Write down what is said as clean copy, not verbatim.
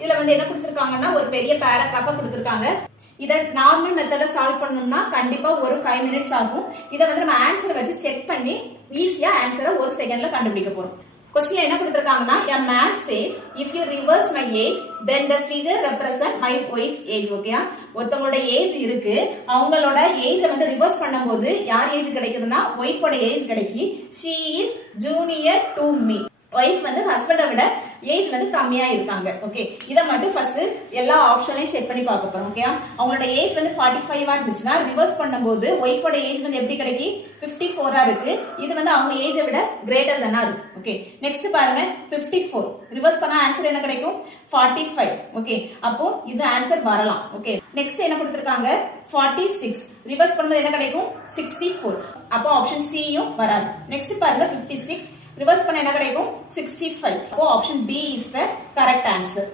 இதுல வந்து என்ன கொடுத்திருக்காங்கன்னா ஒரு பெரிய பேராகிராஃபா கொடுத்திருக்காங்க. இத நார்மல் மெத்தட்ல சால்வ் பண்ணனும்னா கண்டிப்பா ஒரு 5 மினிட்ஸ் ஆகும். இத வந்து நம்ம ஆன்சர் வச்சு செக் பண்ணி ஈஸியா ஆன்சரை ஒரு செகண்ட்ல கண்டுபிடிக்க போறோம். क्वेश्चन என்ன கொடுத்திருக்காங்கன்னா a man says if you reverse my age then the figure represent my wife age. ஓகேயா, ஒருத்தங்களோட ஏஜ் இருக்கு, அவங்களோட ஏஜ் வந்து ரிவர்ஸ் பண்ணும்போது யார் ஏஜ் கிடைக்குதுன்னா ஒய்ஃபோட ஏஜ் கிடைக்கி. she is junior to me. Wife வந்து ஹஸ்பண்டை விட ஏஜ் வந்து கம்மியா இருக்காங்க. ஓகே, இத மட்டும் ஃபர்ஸ்ட் எல்லா ஆப்ஷனையும் செக் பண்ணி பார்க்க போறோம். ஓகே, அவங்களோட ஏஜ் வந்து 45 இருந்துச்சுன்னா ரிவர்ஸ் பண்ணும்போது ஒய்ஃபோட ஏஜ் வந்து எப்படி கிடைக்கி 54 இருக்கு. இது வந்து அவங்க ஏஜை விட கிரேட்டர் தானா இருக்கு. ஓகே, நெக்ஸ்ட் பாருங்க 54 ரிவர்ஸ் பண்ணா ஆன்சர் என்ன கிடைக்கும் 45. ஓகே, அப்போ இது ஆன்சர் வரலாம். ஓகே, நெக்ஸ்ட் என்ன கொடுத்திருக்காங்க 46 ரிவர்ஸ் பண்ணும்போது என்ன கிடைக்கும் 64. அப்போ ஆப்ஷன் சி யும் வராது. நெக்ஸ்ட் பாருங்க 56 ரிவர்ஸ் பண்ண என்ன கிடைக்கும் 65. அப்போ option B is the correct answer.